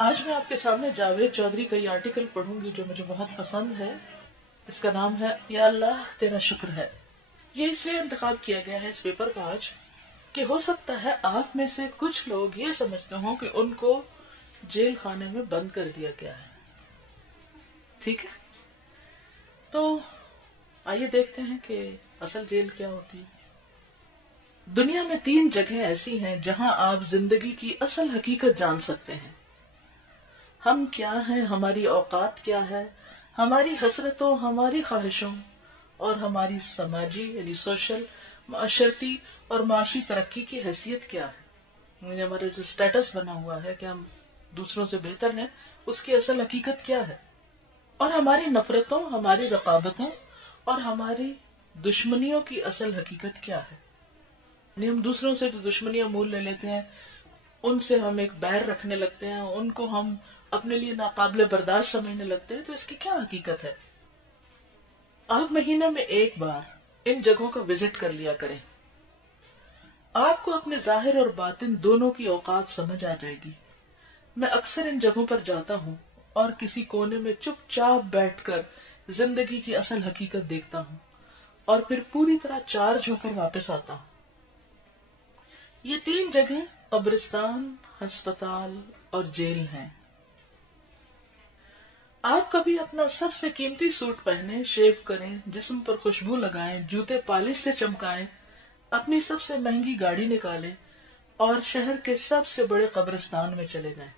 آج میں آپ کے سامنے جاوید چودھری کا یہ آرٹیکل پڑھوں گی جو مجھے بہت پسند ہے. اس کا نام ہے یا اللہ تیرا شکر ہے. یہ اس لیے انتخاب کیا گیا ہے اس پیپر کا آج کہ ہو سکتا ہے آپ میں سے کچھ لوگ یہ سمجھتے ہوں کہ ان کو جیل خانے میں بند کر دیا گیا ہے. ٹھیک ہے، تو آئیے دیکھتے ہیں کہ اصل جیل کیا ہوتی ہے. دنیا میں 3 جگہیں ایسی ہیں جہاں آپ زندگی کی اصل حقیقت جان سکتے ہیں. ہم کیا ہیں، ہماری اوقات کیا ہے، ہماری حسرتوں، ہماری خواہشوں اور ہماری سماجی یعنی سوشل، معاشرتی اور معاشی ترقی کی حیثیت کیا ہے. یعنی ہمارا جو سٹیٹس بنا ہوا ہے کہ ہم دوسروں سے بہتر ہیں، اس کی اصل حقیقت کیا ہے. اور ہماری نفرتوں، ہماری رقابتوں اور ہماری دشمنیوں کی اصل حقیقت کیا ہے. یعنی ہم دوسروں سے جو دشمنیاں مول لے لیتے ہیں، ان سے ہم ایک بیر رکھنے لگتے ہیں، ان کو ہم اپنے لیے ناقابل برداشت سمجھنے لگتے ہیں، تو اس کی کیا حقیقت ہے. آپ مہینے میں ایک بار ان جگہوں کا وزٹ کر لیا کریں. آپ کو اپنے ظاہر اور باطن دونوں کی اوقات سمجھ آ جائے گی. میں اکثر ان جگہوں پر جاتا ہوں اور کسی کونے میں چپ چاپ بیٹھ کر زندگی کی اصل حقیقت دیکھتا ہوں اور پھر پوری طرح چارج ہو کر واپس آتا ہوں. یہ 3 جگہیں قبرستان، ہسپتال اور جیل ہیں. آپ کبھی اپنا سب سے قیمتی سوٹ پہنیں، شیو کریں، جسم پر خوشبو لگائیں، جوتے پالش سے چمکائیں، اپنی سب سے مہنگی گاڑی نکالیں اور شہر کے سب سے بڑے قبرستان میں چلے جائیں.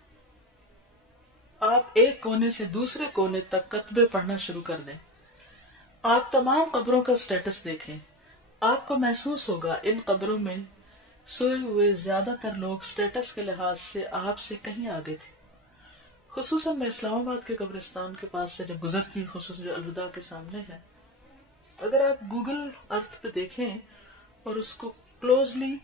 آپ ایک کونے سے دوسرے کونے تک کتبے پڑھنا شروع کر دیں. آپ تمام قبروں کا سٹیٹس دیکھیں. آپ کو محسوس ہوگا ان قبروں میں سوئے ہوئے زیادہ تر لوگ سٹیٹس کے لحاظ سے آپ سے کہیں آگے تھے. خصوصاً میں اسلام آباد کے قبرستان کے پاس سے جب گزرتی، خصوصاً جو الوداع کے سامنے ہے، اگر آپ گوگل ارتھ پہ دیکھیں اور اس کو کلوزلی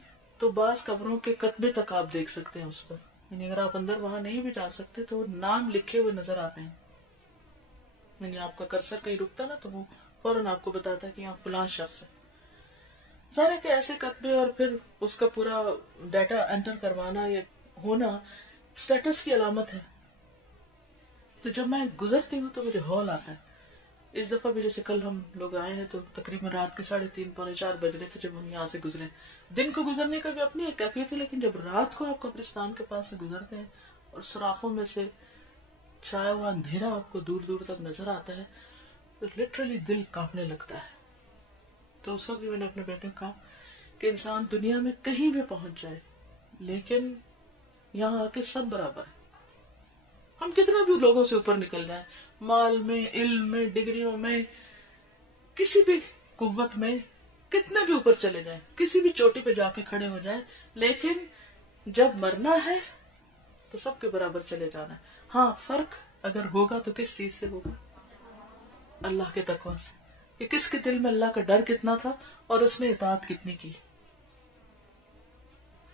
تو بعض قبروں کے کتبے تک آپ دیکھ سکتے ہیں اس پر. یعنی اگر آپ اندر وہاں نہیں بھی جا سکتے تو وہ نام لکھے ہوئے نظر آتے ہیں. یعنی آپ کا کرسر کہیں رکتا نا تو وہ فوراً آپ کو بتاتا ہے کہ یہاں فلاں شخص ہے. ظاہر ہے کہ ایسے کتبے اور پھر اس کا پورا ڈیٹا انٹر کروانا یا ہونا سٹیٹس کی علامت ہے. تو جب میں گزرتی ہوں تو مجھے ہال آتا ہے. اس دفعہ بھی جیسے کل ہم لوگ آئے ہیں تو تقریباً رات کے 3:30 پونے 4 بج رہے تھے جب ہم یہاں سے گزرے. دن کو گزرنے کا بھی اپنی ایک کیفیت ہے، لیکن جب رات کو آپ قبرستان کے پاس سے گزرتے ہیں اور سوراخوں میں سے چھایا ہوا اندھیرا آپ کو دور دور تک نظر آتا ہے تو لٹرلی دل کانپنے لگتا ہے. تو اس وقت بھی میں نے اپنے بیٹے کو کہا کہ انسان دنیا میں کہیں بھی پہنچ جائے لیکن یہاں آ کے سب برابر ہے. ہم کتنا بھی لوگوں سے اوپر نکل جائیں، مال میں، علم میں، ڈگریوں میں، کسی بھی قوت میں کتنے بھی اوپر چلے جائیں، کسی بھی چوٹی پہ جا کے کھڑے ہو جائیں، لیکن جب مرنا ہے تو سب کے برابر چلے جانا ہے. ہاں، فرق اگر ہوگا تو کس چیز سے ہوگا؟ اللہ کے تقوی سے، کہ کس کے دل میں اللہ کا ڈر کتنا تھا اور اس نے اطاعت کتنی کی.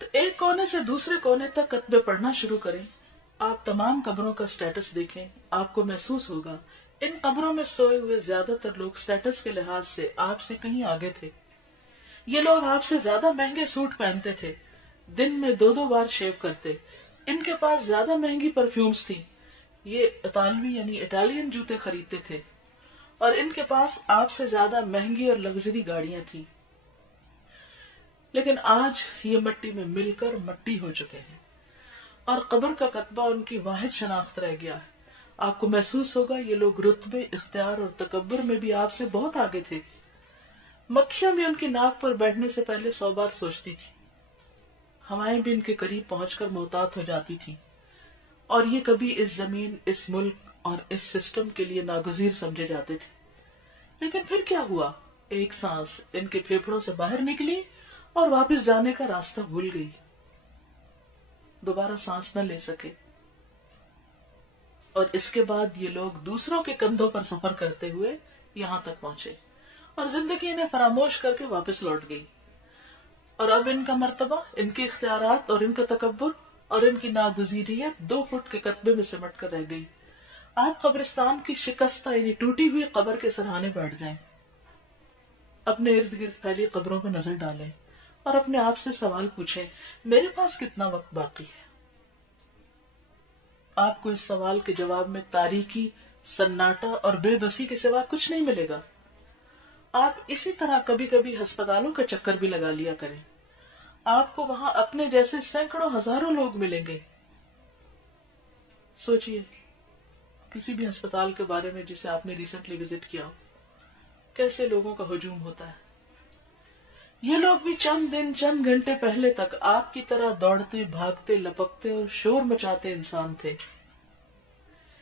تو ایک کونے سے دوسرے کونے تک کتبے پڑھنا شروع کریں. آپ تمام قبروں کا سٹیٹس دیکھیں. آپ کو محسوس ہوگا ان قبروں میں سوئے ہوئے زیادہ تر لوگ سٹیٹس کے لحاظ سے آپ سے کہیں آگے تھے. یہ لوگ آپ سے زیادہ مہنگے سوٹ پہنتے تھے، دن میں 2 بار شیو کرتے، ان کے پاس زیادہ مہنگی پرفیومز تھی، یہ اطالوی یعنی اٹالین جوتے خریدتے تھے، اور ان کے پاس آپ سے زیادہ مہنگی اور لگژری گاڑیاں تھیں. لیکن آج یہ مٹی میں مل کر مٹی ہو چکے ہیں اور قبر کا کتبہ ان کی واحد شناخت رہ گیا ہے. آپ کو محسوس ہوگا یہ لوگ رتبے، اختیار اور تکبر میں بھی آپ سے بہت آگے تھے. مکھیاں بھی ان کی ناک پر بیٹھنے سے پہلے 100 بار سوچتی تھی. ہوائیں بھی ان کے قریب پہنچ کر محتاط ہو جاتی تھی، اور یہ کبھی اس زمین، اس ملک اور اس سسٹم کے لیے ناگزیر سمجھے جاتے تھے. لیکن پھر کیا ہوا؟ ایک سانس ان کے پھیپھڑوں سے باہر نکلی اور واپس جانے کا راستہ بھول گئی، دوبارہ سانس نہ لے سکے. اور اس کے بعد یہ لوگ دوسروں کے کندھوں پر سفر کرتے ہوئے یہاں تک پہنچے اور زندگی انہیں فراموش کر کے واپس لوٹ گئی. اور اب ان کا مرتبہ، ان کے اختیارات اور ان کا تکبر اور ان کی ناگزیریت 2 فٹ کے کتبے میں سمٹ کر رہ گئی. آپ قبرستان کی شکستہ یعنی ٹوٹی ہوئی قبر کے سرہانے بیٹھ جائیں. اپنے ارد گرد پھیلی قبروں پہ نظر ڈالیں اور اپنے آپ سے سوال پوچھیں، میرے پاس کتنا وقت باقی ہے؟ آپ کو اس سوال کے جواب میں تاریکی، سناٹا اور بے بسی کے سوا کچھ نہیں ملے گا. آپ اسی طرح کبھی کبھی ہسپتالوں کا چکر بھی لگا لیا کریں. آپ کو وہاں اپنے جیسے سینکڑوں ہزاروں لوگ ملیں گے. سوچئے کسی بھی ہسپتال کے بارے میں جسے آپ نے ریسنٹلی وزٹ کیا ہو، کیسے لوگوں کا ہجوم ہوتا ہے. یہ لوگ بھی چند دن چند گھنٹے پہلے تک آپ کی طرح دوڑتے بھاگتے لپکتے اور شور مچاتے انسان تھے.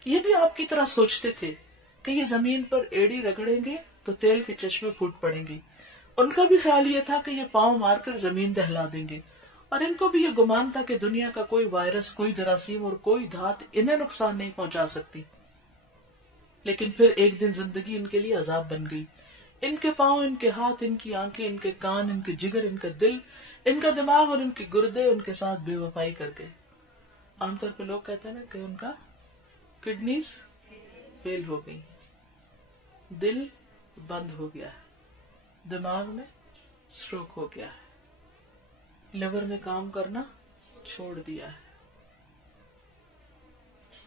یہ بھی آپ کی طرح سوچتے تھے کہ یہ زمین پر ایڑی رگڑیں گے تو تیل کے چشمے پھوٹ پڑیں گے. ان کا بھی خیال یہ تھا کہ یہ پاؤں مار کر زمین دہلا دیں گے، اور ان کو بھی یہ گمان تھا کہ دنیا کا کوئی وائرس، کوئی جراثیم اور کوئی دھات انہیں نقصان نہیں پہنچا سکتی. لیکن پھر ایک دن زندگی ان کے لیے عذاب بن گئی. ان کے پاؤں، ان کے ہاتھ، ان کی آنکھیں، ان کے کان، ان کے جگر، ان کا دل، ان کا دماغ اور ان کے گردے ان کے ساتھ بے وفائی کر گئے. عام طور پہ لوگ کہتے ہیں نا کہ ان کا کڈنیز فیل ہو گئی، دل بند ہو گیا ہے، دماغ میں سٹروک ہو گیا ہے، لیور نے کام کرنا چھوڑ دیا ہے،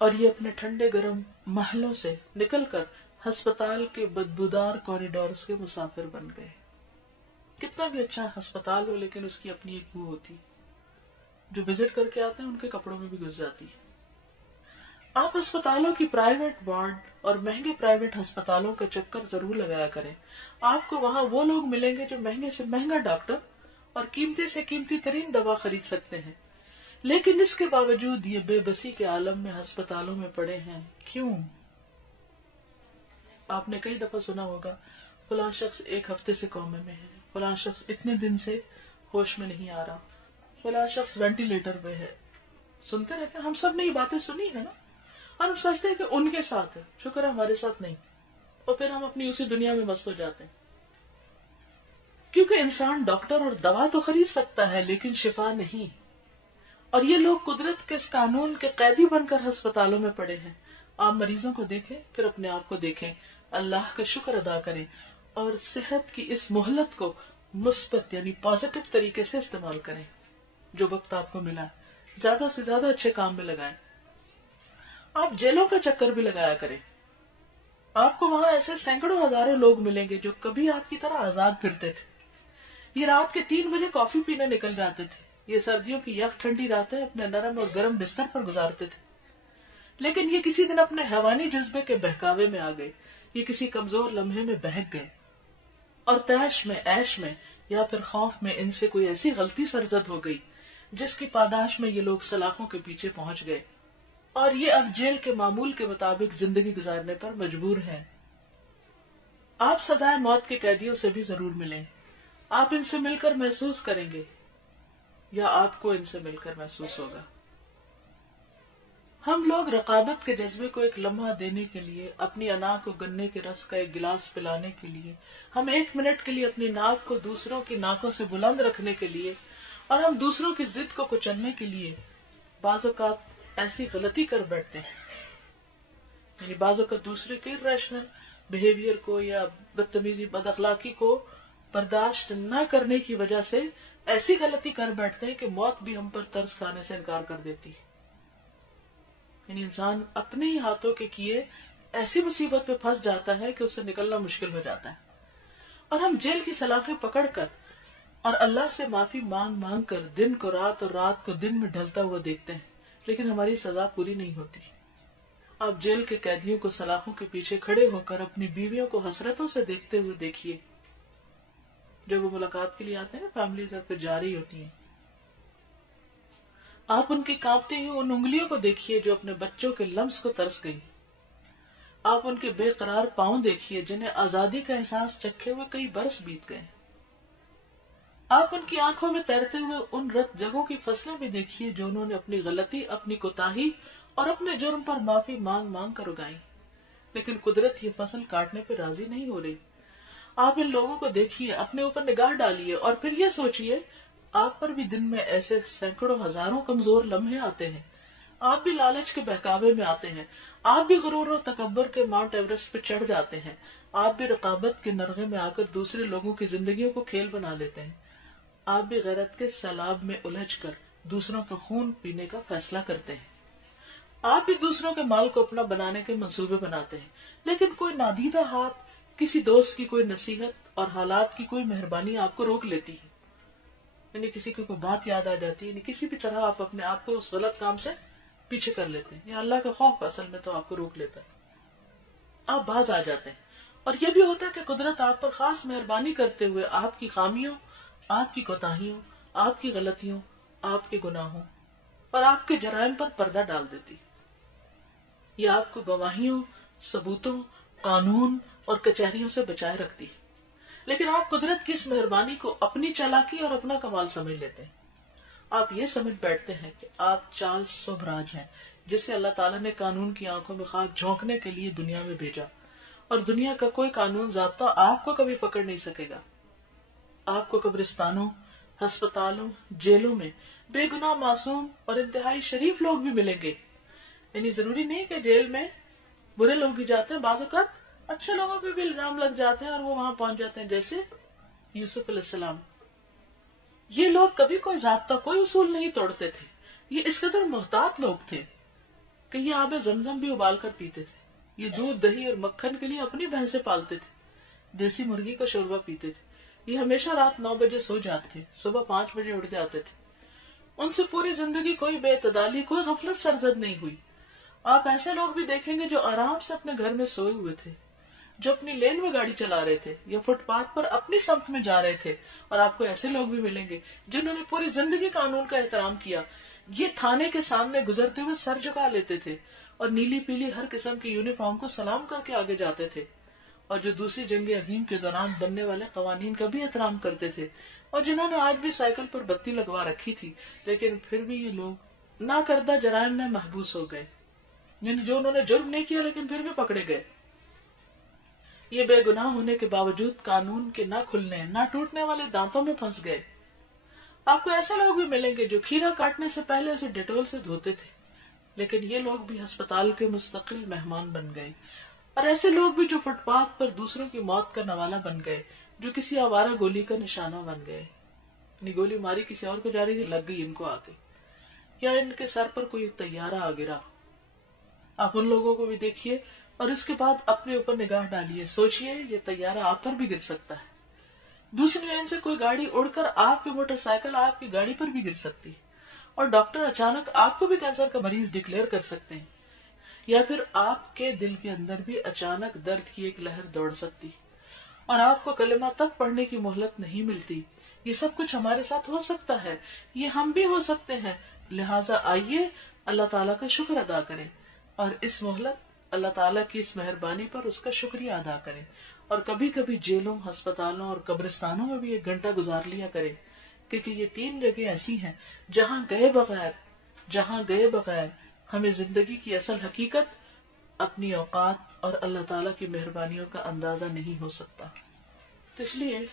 اور یہ اپنے ٹھنڈے گرم محلوں سے نکل کر ہسپتال کے بدبودار کوریڈورز کے مسافر بن گئے. کتنا بھی اچھا ہسپتال ہو لیکن اس کی اپنی ایک بو ہوتی، جو وزٹ کر کے آتے ہیں ان کے کپڑوں میں بھی گھس جاتی. آپ ہسپتالوں کی پرائیویٹ وارڈ اور مہنگے پرائیویٹ ہسپتالوں کا چکر ضرور لگایا کریں. آپ کو وہاں وہ لوگ ملیں گے جو مہنگے سے مہنگا ڈاکٹر اور قیمتی سے قیمتی ترین دوا خرید سکتے ہیں، لیکن اس کے باوجود یہ بے بسی کے عالم میں ہسپتالوں میں پڑے ہیں. کیوں؟ آپ نے کئی دفعہ سنا ہوگا فلاں شخص ایک ہفتے سے کومے میں ہے، فلاں شخص اتنے دن سے ہوش میں نہیں آ رہا، فلاں شخص وینٹیلیٹر پہ ہے. سنتے رہتے ہیں، ہم سب نے یہ باتیں سنی ہے نا، اور ہم سوچتے ہیں کہ ان کے ساتھ ہے، شکر ہے ہمارے ساتھ نہیں، اور پھر ہم اپنی اسی دنیا میں مست ہو جاتے ہیں. کیونکہ انسان ڈاکٹر اور دوا تو خرید سکتا ہے لیکن شفا نہیں. اور یہ لوگ قدرت کے اس قانون کے قیدی بن کر ہسپتالوں میں پڑے ہیں. آپ مریضوں کو دیکھیں، پھر اپنے آپ کو دیکھیں، اللہ کا شکر ادا کریں اور صحت کی اس مہلت کو مثبت یعنی پازیٹو طریقے سے استعمال کریں. جو وقت آپ کو ملا زیادہ سے زیادہ اچھے کام میں لگائیں. آپ جیلوں کا چکر بھی لگایا کریں. آپ کو وہاں ایسے سینکڑوں ہزاروں لوگ ملیں گے جو کبھی آپ کی طرح آزاد پھرتے تھے. یہ رات کے 3 بجے کافی پینے نکل جاتے تھے. یہ سردیوں کی یک ٹھنڈی راتیں اپنے نرم اور گرم بستر پر گزارتے تھے. لیکن یہ کسی دن اپنے حیوانی جذبے کے بہکاوے میں آ گئے، یہ کسی کمزور لمحے میں بہک گئے، اور تیش میں، عیش میں یا پھر خوف میں ان سے کوئی ایسی غلطی سرزد ہو گئی جس کی پاداش میں یہ لوگ سلاخوں کے پیچھے پہنچ گئے، اور یہ اب جیل کے معمول کے مطابق زندگی گزارنے پر مجبور ہیں. آپ سزائے موت کے قیدیوں سے بھی ضرور ملیں. آپ ان سے مل کر محسوس کریں گے یا آپ کو ان سے مل کر محسوس ہوگا. ہم لوگ رقابت کے جذبے کو ایک لمحہ دینے کے لیے، اپنی انا کو گنے کے رس کا ایک گلاس پلانے کے لیے، ہم 1 منٹ کے لیے اپنی ناک کو دوسروں کی ناکوں سے بلند رکھنے کے لیے، اور ہم دوسروں کی ضد کو کچلنے کے لیے بعض اوقات ایسی غلطی کر بیٹھتے ہیں. یعنی بعض اوقات دوسرے کے ریشنل بہیویئر کو یا بدتمیزی، بد اخلاقی کو برداشت نہ کرنے کی وجہ سے ایسی غلطی کر بیٹھتے ہیں کہ موت بھی ہم پر ترس کھانے سے انکار کر دیتی ہے. یعنی انسان اپنے ہی ہاتھوں کے کیے ایسی مصیبت پہ پھنس جاتا ہے کہ اس سے نکلنا مشکل ہو جاتا ہے. اور ہم جیل کی سلاخیں پکڑ کر اور اللہ سے معافی مانگ مانگ کر دن کو رات اور رات کو دن میں ڈھلتا ہوا دیکھتے ہیں، لیکن ہماری سزا پوری نہیں ہوتی. آپ جیل کے قیدیوں کو سلاخوں کے پیچھے کھڑے ہو کر اپنی بیویوں کو حسرتوں سے دیکھتے ہوئے دیکھیے. جب وہ ملاقات کے لیے آتے ہیں، فیملی سب پہ جا رہی ہوتی ہیں، آپ ان کی کانپتی ہوئی ان انگلیوں کو دیکھیے جو اپنے بچوں کے لمس کو ترس گئی. آپ ان کے بے قرار پاؤں دیکھیے جنہیں آزادی کا احساس چکھے ہوئے کئی برس بیت گئے. آپ ان کی آنکھوں میں تیرتے ہوئے ان رت جگہوں کی فصلیں بھی دیکھیے جو انہوں نے اپنی غلطی، اپنی کوتاہی اور اپنے جرم پر معافی مانگ مانگ کر اگائی، لیکن قدرت یہ فصل کاٹنے پہ راضی نہیں ہو رہی. آپ ان لوگوں کو دیکھیے، اپنے اوپر نگاہ ڈالیے اور پھر یہ سوچئے آپ پر بھی دن میں ایسے سینکڑوں ہزاروں کمزور لمحے آتے ہیں. آپ بھی لالچ کے بہکاوے میں آتے ہیں، آپ بھی غرور اور تکبر کے ماؤنٹ ایورسٹ پہ چڑھ جاتے ہیں، آپ بھی رقابت کے نرغے میں آ کر دوسرے لوگوں کی زندگیوں کو کھیل بنا لیتے ہیں، آپ بھی غیرت کے سیلاب میں الجھ کر دوسروں کا خون پینے کا فیصلہ کرتے ہیں. آپ بھی دوسروں کے مال کو اپنا بنانے کے منصوبے بناتے ہیں، لیکن کوئی نادیدہ ہاتھ، کسی دوست کی کوئی نصیحت اور حالات کی کوئی مہربانی آپ کو روک لیتی ہے، یعنی کسی کی کوئی بات یاد آ جاتی ہے، یعنی کسی بھی طرح آپ اپنے آپ کو اس غلط کام سے پیچھے کر لیتے ہیں، یا اللہ کا خوف اصل میں تو آپ کو روک لیتا ہے، آپ باز آ جاتے ہیں۔ اور یہ بھی ہوتا ہے کہ قدرت آپ پر خاص مہربانی کرتے ہوئے آپ کی خامیوں، آپ کی کوتاہیوں، آپ کی غلطیوں، آپ کے گناہوں اور آپ کے جرائم پر پردہ ڈال دیتی، یہ آپ کو گواہیوں، ثبوتوں، قانون اور کچہریوں سے بچائے رکھتی ہے۔ لیکن آپ قدرت کی اس مہربانی کو اپنی چالاکی اور اپنا کمال سمجھ لیتے ہیں، آپ یہ سمجھ بیٹھتے ہیں کہ آپ چارلس سوبراج ہیں، جسے اللہ تعالیٰ نے قانون کی آنکھوں میں خاک جھونکنے کے لیے دنیا میں بھیجا، اور دنیا کا کوئی قانون ضابطہ آپ کو کبھی پکڑ نہیں سکے گا۔ آپ کو قبرستانوں، ہسپتالوں، جیلوں میں بے گناہ معصوم اور انتہائی شریف لوگ بھی ملیں گے، یعنی ضروری نہیں کہ جیل میں برے لوگ ہی جاتے ہیں، بعض اوقات اچھے لوگوں پہ بھی الزام لگ جاتے ہیں اور وہ وہاں پہنچ جاتے ہیں، جیسے یوسف علیہ السلام۔ یہ لوگ کبھی کوئی ضابطہ، کوئی اصول نہیں توڑتے تھے، یہ اس قدر محتاط لوگ تھے کہ یہ آب زمزم بھی ابال کر پیتے تھے، یہ دودھ، دہی اور مکھن کے لیے اپنی بھینسیں پالتے تھے، دیسی مرغی کا شوربہ پیتے تھے، یہ ہمیشہ رات 9 بجے سو جاتے تھے، صبح 5 بجے اٹھ جاتے تھے، ان سے پوری زندگی کوئی بے اعتدالی، کوئی غفلت سرزد نہیں ہوئی۔ آپ ایسے لوگ بھی دیکھیں گے جو آرام سے اپنے گھر میں سوئے ہوئے تھے، جو اپنی لین میں گاڑی چلا رہے تھے یا فٹ پاتھ پر اپنی سمت میں جا رہے تھے، اور آپ کو ایسے لوگ بھی ملیں گے جنہوں نے پوری زندگی قانون کا احترام کیا، یہ تھانے کے سامنے گزرتے ہوئے سر جھکا لیتے تھے اور نیلی پیلی ہر قسم کی یونیفارم کو سلام کر کے آگے جاتے تھے، اور جو دوسری جنگ عظیم کے دوران بننے والے قوانین کا بھی احترام کرتے تھے، اور جنہوں نے آج بھی سائیکل پر بتی لگوا رکھی تھی، لیکن پھر بھی یہ لوگ ناکردہ جرائم میں محبوس ہو گئے، یعنی جو انہوں نے جرم نہیں کیا لیکن پھر بھی پکڑے گئے۔ یہ بے گناہ ہونے کے باوجود قانون کے نہ کھلنے، نہ ٹوٹنے والے دانتوں میں پھنس گئے۔ آپ کو ایسے لوگ بھی ملیں گے جو کھیرا کاٹنے سے پہلے اسے ڈیٹول سے دھوتے تھے، لیکن یہ لوگ بھی ہسپتال کے مستقل مہمان بن گئے، اور ایسے لوگ بھی جو فٹ پاتھ پر دوسروں کی موت کا نوالہ بن گئے، جو کسی آوارہ گولی کا نشانہ بن گئے، یعنی گولی ماری کسی اور کو جا رہی تھی، لگ گئی ان کو آ کے، یا ان کے سر پر کوئی طیارہ آ گرا۔ آپ ان لوگوں کو بھی دیکھیے اور اس کے بعد اپنے اوپر نگاہ ڈالیے، سوچئے یہ طیارہ آپ پر بھی گر سکتا ہے، دوسری لین سے کوئی گاڑی اڑ کر آپ کی موٹر سائیکل آپ کی گاڑی پر بھی گر سکتی ہے، اور ڈاکٹر اچانک آپ کو بھی کینسر کا مریض ڈکلیئر کر سکتے ہیں، یا پھر آپ کے دل کے اندر بھی اچانک درد کی ایک لہر دوڑ سکتی اور آپ کو کلمہ تک پڑھنے کی مہلت نہیں ملتی۔ یہ سب کچھ ہمارے ساتھ ہو سکتا ہے، یہ ہم بھی ہو سکتے ہیں، لہٰذا آئیے اللہ تعالیٰ کا شکر ادا کریں، اور اس مہلت اللہ تعالیٰ کی اس مہربانی پر اس کا شکریہ ادا کریں، اور کبھی کبھی جیلوں، ہسپتالوں اور قبرستانوں میں بھی 1 گھنٹہ گزار لیا کریں، کیونکہ یہ 3 جگہ ایسی ہیں جہاں گئے بغیر ہمیں زندگی کی اصل حقیقت، اپنی اوقات اور اللہ تعالیٰ کی مہربانیوں کا اندازہ نہیں ہو سکتا۔ تو اس لیے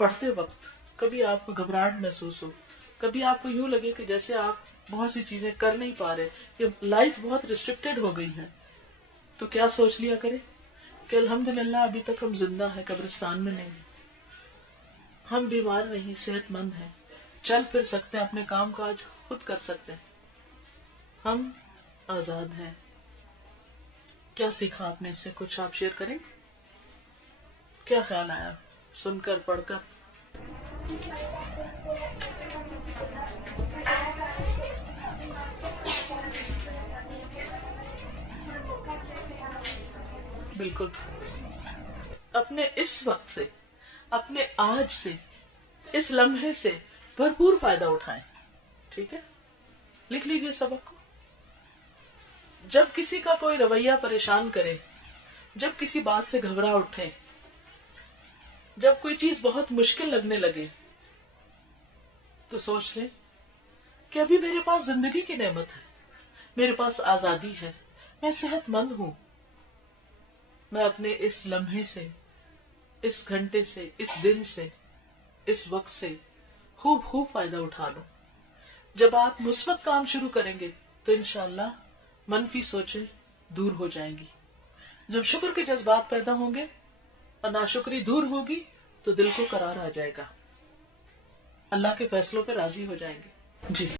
پڑھتے وقت کبھی آپ کو گھبراہٹ محسوس ہو، کبھی آپ کو یوں لگے کہ جیسے آپ بہت سی چیزیں کر نہیں پا رہے، کہ لائف بہت ریسٹرکٹیڈ ہو گئی ہے، تو کیا سوچ لیا کرے کہ الحمدللہ ابھی تک ہم زندہ ہیں، قبرستان میں نہیں، ہم بیمار نہیں، صحت مند ہیں، چل پھر سکتے ہیں، اپنے کام کاج خود کر سکتے ہیں، ہم آزاد ہیں۔ کیا سیکھا آپ نے اس سے؟ کچھ آپ شیئر کریں؟ کیا خیال آیا سن کر، پڑھ کر؟ بالکل، اپنے اس وقت سے، اپنے آج سے، اس لمحے سے بھرپور فائدہ اٹھائیں، ٹھیک ہے؟ لکھ لیجئے سبق کو۔ جب کسی کا کوئی رویہ پریشان کرے، جب کسی بات سے گھبرا اٹھے، جب کوئی چیز بہت مشکل لگنے لگے، تو سوچ لیں کہ ابھی میرے پاس زندگی کی نعمت ہے، میرے پاس آزادی ہے، میں صحت مند ہوں، میں اپنے اس لمحے سے، اس گھنٹے سے، اس دن سے، اس وقت سے خوب فائدہ اٹھا لوں۔ جب آپ مثبت کام شروع کریں گے تو انشاءاللہ منفی سوچیں دور ہو جائیں گی۔ جب شکر کے جذبات پیدا ہوں گے اور ناشکری دور ہوگی تو دل کو قرار آ جائے گا، اللہ کے فیصلوں پہ راضی ہو جائیں گے۔ جی